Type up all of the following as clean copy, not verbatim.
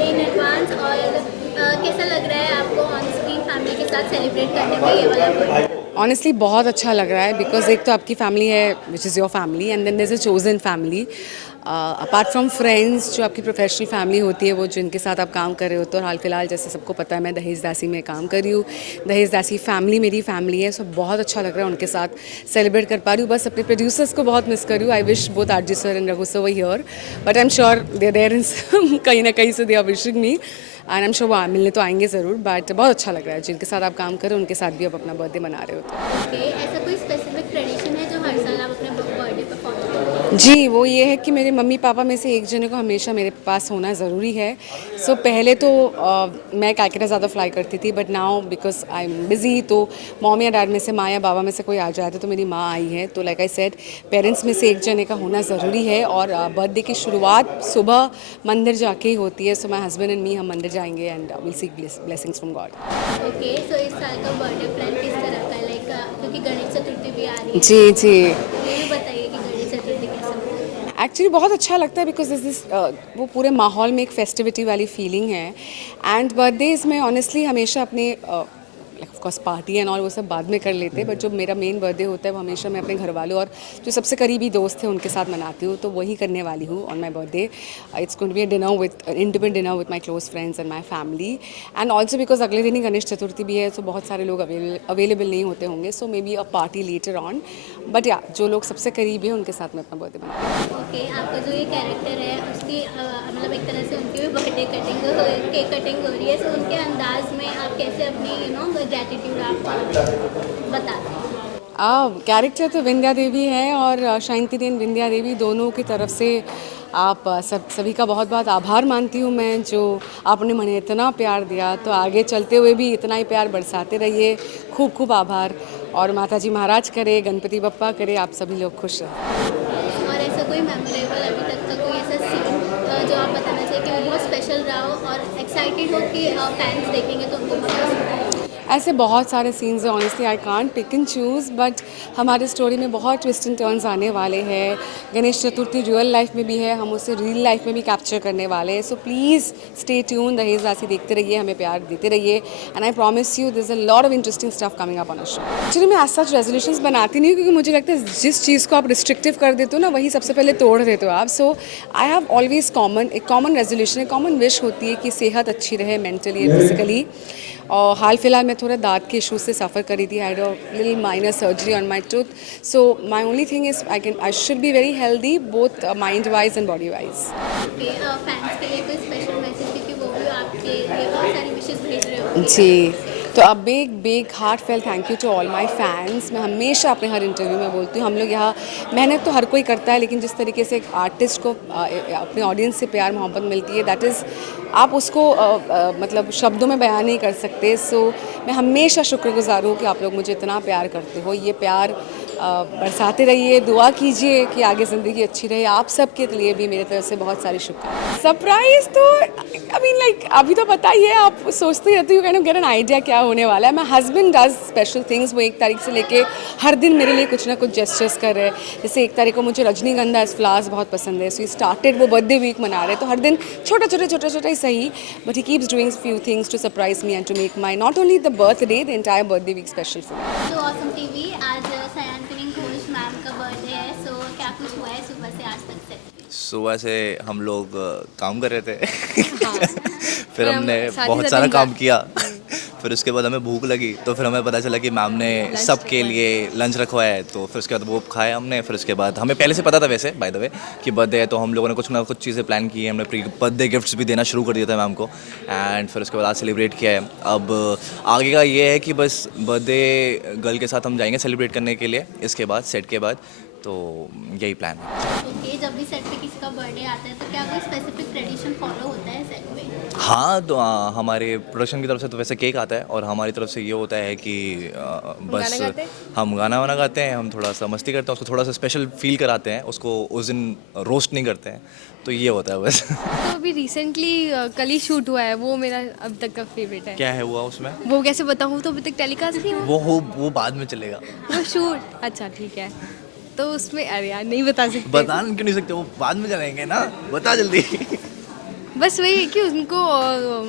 Birthday in advance और कैसा लग रहा है आपको ऑन स्क्रीन फैमिली के साथ सेलिब्रेट करने में ये वाला बर्थडे? ऑनेस्टली बहुत अच्छा लग रहा है बिकॉज एक तो आपकी फैमिली है which is your family and then there is a chosen family apart from friends जो आपकी प्रोफेशनल फैमिली होती है वो जिनके साथ आप काम कर रहे होते हो। और हाल फिलहाल जैसे सबको पता है मैं दहेज दासी में काम कर रही हूँ। दहेज दासी फैमिली मेरी फैमिली है, सो बहुत अच्छा लग रहा है उनके साथ सेलिब्रेट कर पा रही हूँ। बस अपने प्रोड्यूसर्स को बहुत मिस कर रही हूँ। I wish both RG sir and Raghu sir were here, but I am sure they there in कहीं ना कहीं से they are wishing me and I am sure वो मिलने तो आएंगे ज़रूर। बट बहुत अच्छा लग रहा है जिनके साथ आप काम करें उनके साथ भी आप अपना बर्थडे मना रहे हो तो। ओके, ऐसा कोई स्पेसिफिक ट्रेडिशन है जो हर साल आप अपने बर्थडे पे फॉलो करते जी, वो ये है कि मेरे मम्मी पापा में से एक जने को हमेशा मेरे पास होना ज़रूरी है। सो पहले तो मैं कैलकाटा ज़्यादा फ्लाई करती थी, but now because I am busy तो मॉम या डैड में से, माँ या बाबा में से कोई आ जाए तो मेरी माँ आई है। तो लाइक आई सेड पेरेंट्स में से एक जने का होना ज़रूरी है। और बर्थडे की शुरुआत सुबह मंदिर जाके ही होती है। सो माई हस्बैंड एंड मी हम मंदिर जाएंगे and will seek blessings from God. हैं? ओके, सो इस साल का बर्थडे प्लान किस तरह का है? लाइक क्योंकि गणेश चतुर्थी भी आ रही है, जी जी, तो ये भी बताइए कि गणेश चतुर्थी कैसा होगा? एक्चुअली बहुत अच्छा लगता है बिकॉज दिस वो पूरे माहौल में एक फेस्टिविटी वाली फीलिंग है। एंड बर्थडेज में ऑनेस्टली हमेशा अपने of course party and all वो सब बाद में कर लेते हैं, बट जो मेरा मेन बर्थडे होता है वो हमेशा मैं अपने घर वालों और जो सबसे करीबी दोस्त हैं उनके साथ मनाती हूँ। तो वही करने वाली हूँ on my birthday. It's going to be a dinner with intimate dinner with my close friends and my family. And also because अगले दिन ही गणेश चतुर्थी भी है, तो बहुत सारे लोग अवेलेबल नहीं होते होंगे। So may be a party letter on, but या जो लोग सबसे करीबी हैं उनके साथ मैं अपना बर्थडे मनाती हूँ। ओके, आपका जो ये कैरेक्टर है उसकी मतलब एक तरह से उनकी भी बर्थडे कटिंग केक कटिंग हो रही है, तो उनके अंदाज में आप कैसे अपनी ग्रेटिट्यूड आप बताते हैं? कैरेक्टर तो विंध्या देवी है और शांति देन विंध्या देवी दोनों की तरफ से आप सभी का बहुत बहुत आभार मानती हूँ मैं, जो आपने मुझे इतना प्यार दिया। तो आगे चलते हुए भी इतना ही प्यार बरसाते रहिए। खूब खूब आभार। और माता जी महाराज करे, गणपति बप्पा करे, आप सभी लोग खुश रहें। और ऐसा कोई मेमोरेबल अभी तक का कोई ऐसा सीन जो आप बताना चाहिए कि वो बहुत स्पेशल रहा हो और एक्साइटेड हो कि फैंस देखेंगे तो उनको बहुत पसंद आएगा? ऐसे बहुत सारे सीन्स हैं, honestly I can't pick and choose, but हमारे स्टोरी में बहुत ट्विस्ट एंड टर्न्स आने वाले हैं। गणेश चतुर्थी रियल लाइफ में भी है, हम उसे रियल लाइफ में भी कैप्चर करने वाले हैं। सो प्लीज़ स्टे ट्यून, दहेज दासी देखते रहिए, हमें प्यार देते रहिए and I promise you this a lot of interesting stuff coming up on a show. Actually मैं एज सच रेजोल्यूशंस बनाती नहीं हूँ क्योंकि मुझे लगता है जिस चीज़ को आप रिस्ट्रिक्टिव कर देते हो ना वही सबसे पहले तोड़ देते हो आप। सो आई हैव ऑलवेज एक कॉमन रेजोल्यूशन, एक कॉमन विश होती है कि सेहत अच्छी रहे मेंटली एंड फिजिकली। और हाल फिलहाल मैं थोड़ा दांत के इशू से सफ़र करी थी। I had a little minor surgery on my tooth. So my only thing is I should be very healthy both mind wise and body wise. Okay, fans के लिए कोई स्पेशल मैसेज, क्योंकि वो भी आपके लिए बहुत सारी विशेष भेज रहे होंगे जी, तो a big heart felt thank you to all my fans. मैं हमेशा अपने हर इंटरव्यू में बोलती हूँ, हम लोग यहाँ मेहनत तो हर कोई करता है, लेकिन जिस तरीके से एक आर्टिस्ट को अपने ऑडियंस से प्यार मोहब्बत मिलती है, दैट इज़ आप उसको मतलब शब्दों में बयान नहीं कर सकते। सो मैं हमेशा शुक्रगुजार हूँ कि आप लोग मुझे इतना प्यार करते हो। ये प्यार बरसाते रहिए, दुआ कीजिए कि आगे ज़िंदगी अच्छी रहे। आप सबके लिए भी मेरे तरफ से बहुत सारी शुभकामनाएं। सरप्राइज़ तो आई मीन लाइक अभी तो पता ही है, आप सोचते रहते हो, कैन गेट एन आइडिया क्या होने वाला है। My husband does special things. वो 1 तारीख से लेके हर दिन मेरे लिए कुछ ना कुछ जेस्चर्स कर रहे हैं। जैसे 1 तारीख को मुझे रजनीगंधा फ्लावर्स बहुत पसंद है, सो ही स्टार्टेड वो बर्थडे वीक मना रहे, तो हर दिन छोटा ही सही, but he keeps doing few things to surprise me and to make my not only the birthday, the entire birthday week special for me. तो ऑसम टीवी आज सयान फिलिंग घोष मैम का बर्थडे है, सो क्या कुछ हुआ है सुबह से आज तक से? सुबह से हम लोग काम कर रहे थे। हाँ, फिर और हम हमने साथ ही बहुत साथ सारा दिन काम किया। फिर उसके बाद हमें भूख लगी, तो फिर हमें पता चला कि मैम ने सबके लिए लंच रखवाया है। तो फिर उसके बाद वो खाया हमने। फिर उसके बाद हमें पहले से पता था वैसे बाय द वे कि बर्थडे है, तो हम लोगों ने कुछ ना कुछ चीज़ें प्लान की है। हमने प्री बर्थडे गिफ्ट्स भी देना शुरू कर दिया था मैम को, एंड फिर उसके बाद आज सेलिब्रेट किया है। अब आगे का ये है कि बस बर्थडे गर्ल के साथ हम जाएंगे सेलिब्रेट करने के लिए, इसके बाद सेट के बाद। तो यही प्लान है। ओके, जब भी सेट पे किसी का बर्थडे आता है तो क्या कोई स्पेसिफिक ट्रेडिशन फॉलो होता है सेट पे? हाँ, तो हमारे प्रोडक्शन की तरफ से तो वैसे केक आता है, और हमारी तरफ से ये होता है कि बस हम गाना वाना गाते हैं, हम थोड़ा सा मस्ती करते हैं, उसको थोड़ा सा स्पेशल फील कराते हैं, उसको उस दिन रोस्ट नहीं करते हैं। तो ये होता है बस। तो अभी रिसेंटली कल ही शूट हुआ है, वो मेरा अब तक का फेवरेट है। क्या है हुआ उसमें? वो कैसे बताऊँ, तो अभी तक टेलीकास्ट नहीं हुआ। वो बाद में चलेगा। वो शूट, अच्छा ठीक है। तो उसमें अरे यार नहीं बता सकते। बता क्यों नहीं सकते? वो बाद में चलेंगे ना, बता जल्दी। बस वही है कि उनको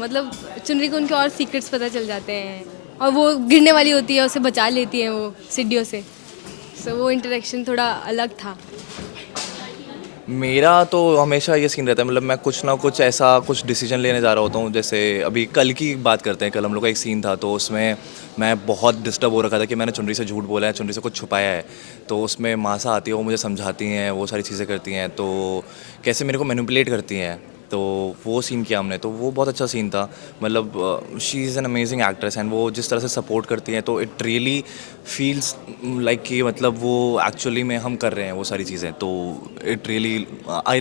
मतलब चुनरी को उनके और सीक्रेट्स पता चल जाते हैं और वो गिरने वाली होती है, उसे बचा लेती है वो सीढ़ियों से। सो वो इंटरेक्शन थोड़ा अलग था। मेरा तो हमेशा ये सीन रहता है, मतलब मैं कुछ ना कुछ ऐसा कुछ डिसीजन लेने जा रहा होता हूँ। जैसे अभी कल की बात करते हैं, कल हम लोग का एक सीन था, तो उसमें मैं बहुत डिस्टर्ब हो रखा था कि मैंने चुनरी से झूठ बोला है, चुनरी से कुछ छुपाया है। तो उसमें मासा आती है, वो मुझे समझाती हैं, वो सारी चीज़ें करती हैं, तो कैसे मेरे को मैनिपुलेट करती हैं। तो वो सीन किया हमने, तो वो बहुत अच्छा सीन था। मतलब she is an amazing actress and वो जिस तरह से सपोर्ट करती हैं, तो इट रियली फील्स लाइक कि मतलब वो एक्चुअली में हम कर रहे हैं वो सारी चीज़ें। तो it really I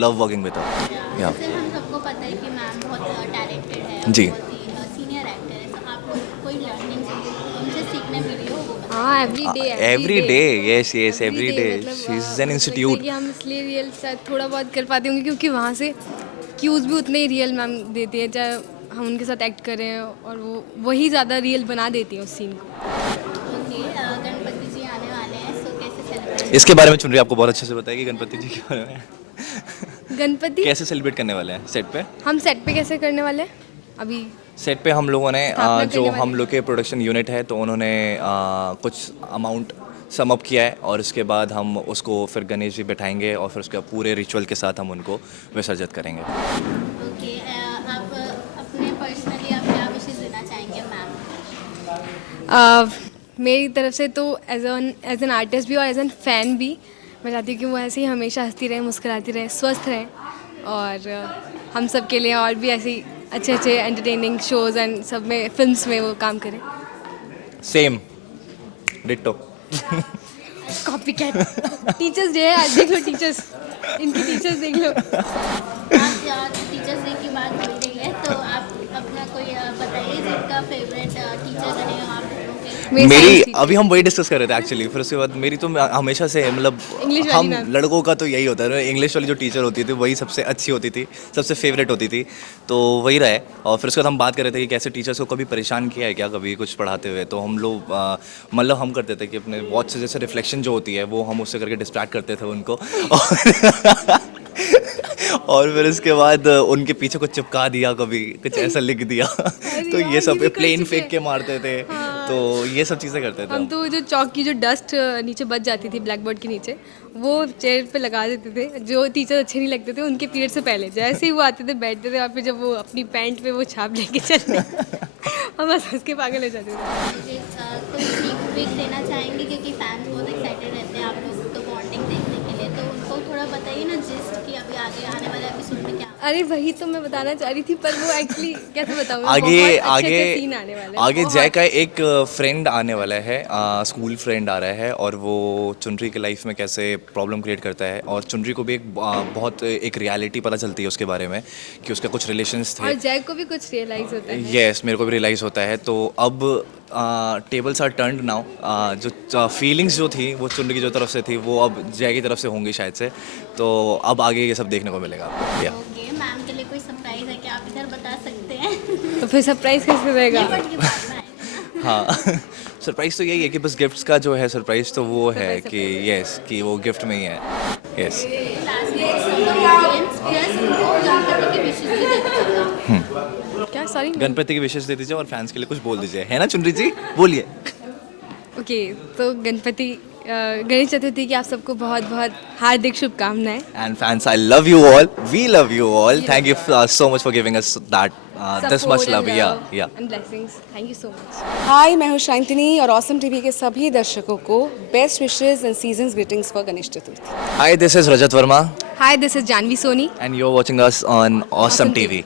love working with her. या जैसे हम सबको पता है कि मैम बहुत टैलेंटेड है, जी। बहुत ही सीनियर एक्टर है, तो आप लोग को कोई लर्निंग उनसे सीखने मिली हो वो बताइए। हाँ, every every day, yes yes, every day she is an institute. कि हम इसलिए रियल शायद थोड़ा बहुत कर पाते होंगे क्योंकि वहाँ से क्यूज़ भी उतने ही रियल मैम देती है, चाहे हम उनके साथ एक्ट करें, और वो वही ज़्यादा रियल बना देती है उस सीन को। ओके, गणपति जी आने वाले हैं, सो कैसे सेलिब्रेट? इसके बारे में चुनरी आपको बहुत अच्छे से बताएगी गणपति जी के बारे में। गणपति कैसे सेलिब्रेट करने वाले हैं सेट पे? हम सेट पे कैसे करने वाले हैं अभी? सेट पे हम लोगों ने स्थापना जो करने वाले हम लोग के प्रोडक्शन यूनिट है, तो उन्होंने कुछ अमाउंट सम अप किया है, और उसके बाद हम उसको फिर गणेश जी बैठाएंगे और फिर उसके पूरे रिचुअल के साथ हम उनको विसर्जित करेंगे। ओके, आप अपने पर्सनली आप क्या विशेष देना चाहेंगे मैम? मेरी तरफ से तो एज एन आर्टिस्ट भी और एज एन फ़ैन भी मैं चाहती हूँ कि वो ऐसे ही हमेशा हंसती रहे, मुस्कुराती रहे, स्वस्थ रहें, और हम सब के लिए और भी ऐसे ही अच्छे अच्छे एंटरटेनिंग शोज़ एंड सब में, फिल्म्स में वो काम करें। Same ditto. Copy cat. Teachers day है आज, देख लो टीचर्स, इनकी टीचर्स देख लो। आज टीचर्स डे की बात हो रही है, तो आप अपना कोई बताइए जिनका फेवरेट टीचर रहे हो आप लोगों के। मेरी अभी हम वही डिस्कस कर रहे थे एक्चुअली, फिर उसके बाद मेरी तो हमेशा से मतलब English वाली हम मैम। लड़कों का तो यही होता है, इंग्लिश वाली जो टीचर होती थी वही सबसे अच्छी होती थी, सबसे फेवरेट होती थी, तो वही रहे। और फिर उसके बाद हम बात कर रहे थे कि कैसे टीचर्स को कभी परेशान किया है क्या कभी कुछ पढ़ाते हुए। तो हम लोग मतलब हम करते थे कि अपने वॉच से जैसे रिफ्लेक्शन जो होती है वो हम उससे करके डिस्ट्रैक्ट करते थे उनको और फिर उसके बाद उनके पीछे कुछ चिपका दिया, कभी कुछ ऐसा लिख दिया तो ये सब भी कर प्लेन चुके फेंक के मारते थे। तो ये सब चीज़ें करते थे हम तो जो चौक की जो डस्ट नीचे बच जाती थी ब्लैक बोर्ड के नीचे, वो चेयर पे लगा देते थे। जो टीचर अच्छे नहीं लगते थे उनके पीरियड से पहले जैसे ही वो आते थे बैठते थे, और फिर जब वो अपनी पैंट पे वो छाप लेके चलते हम हंस के पागल हो जाते थे। मुझे कोई स्नीक पीक देना चाहेंगे क्योंकि फैंस बहुत एक्साइटेड रहते हैं आप लोग तो बॉन्डिंग देखने के लिए, तो उनको थोड़ा बताइए ना जिस्ट कि अभी आगे आने वाले एपिसोड में क्या। अरे वही तो मैं बताना चाह रही थी, पर वो एक्चुअली कैसे बताऊँ, आगे सीन आने वाले हैं। आगे जय का एक फ्रेंड आने वाला है, स्कूल फ्रेंड आ रहा है, और वो चुनरी के लाइफ में कैसे प्रॉब्लम क्रिएट करता है, और चुनरी को भी एक बहुत एक रियलिटी पता चलती है उसके बारे में कि उसके कुछ रिलेशंस थे। और जय को भी कुछ रियलाइज होता है। यस, मेरे को भी रियलाइज़ होता है। तो अब टेबल्स आर टर्न्ड नाउ, जो फीलिंग्स जो थी वो चुनरी की जो तरफ से थी वो अब जय की तरफ से होंगी शायद से। तो अब आगे ये सब देखने को मिलेगा आपको। या ओके, मैम के लिए कोई सरप्राइज है क्या आप इधर बता सकते हैं? तो फिर सरप्राइज कैसे रहेगा? ये बट की बात में आएगा ना। हाँ सरप्राइज़ तो यही है कि बस गिफ्ट्स का जो है सरप्राइज़ तो वो है Surprise, कि यस कि वो गिफ्ट में ही है। यस लास्ट में ऑडियंस प्लस उनको गणपति की विशेष भी देना चाहूँगा। क्या सॉरी? गणपति की विशेष दे दीजिए और फैंस के लिए कुछ बोल दीजिए, है ना चुनरी जी, बोलिए। ओके, तो गणपति गणेश चतुर्थी की आप सबको बहुत बहुत हार्दिक शुभकामनाएं। And fans, I love you all. We love you all. Thank you so much for giving us that this much love. Yeah. And blessings, thank you so much. Hi, मैं हूँ शांतिनी और ऑसम टीवी के सभी दर्शकों को best wishes and season's greetings for Ganesh Chaturthi. Hi, this is Rajat Verma, hi, this is Janvi Soni. and you're watching us on Awesome TV.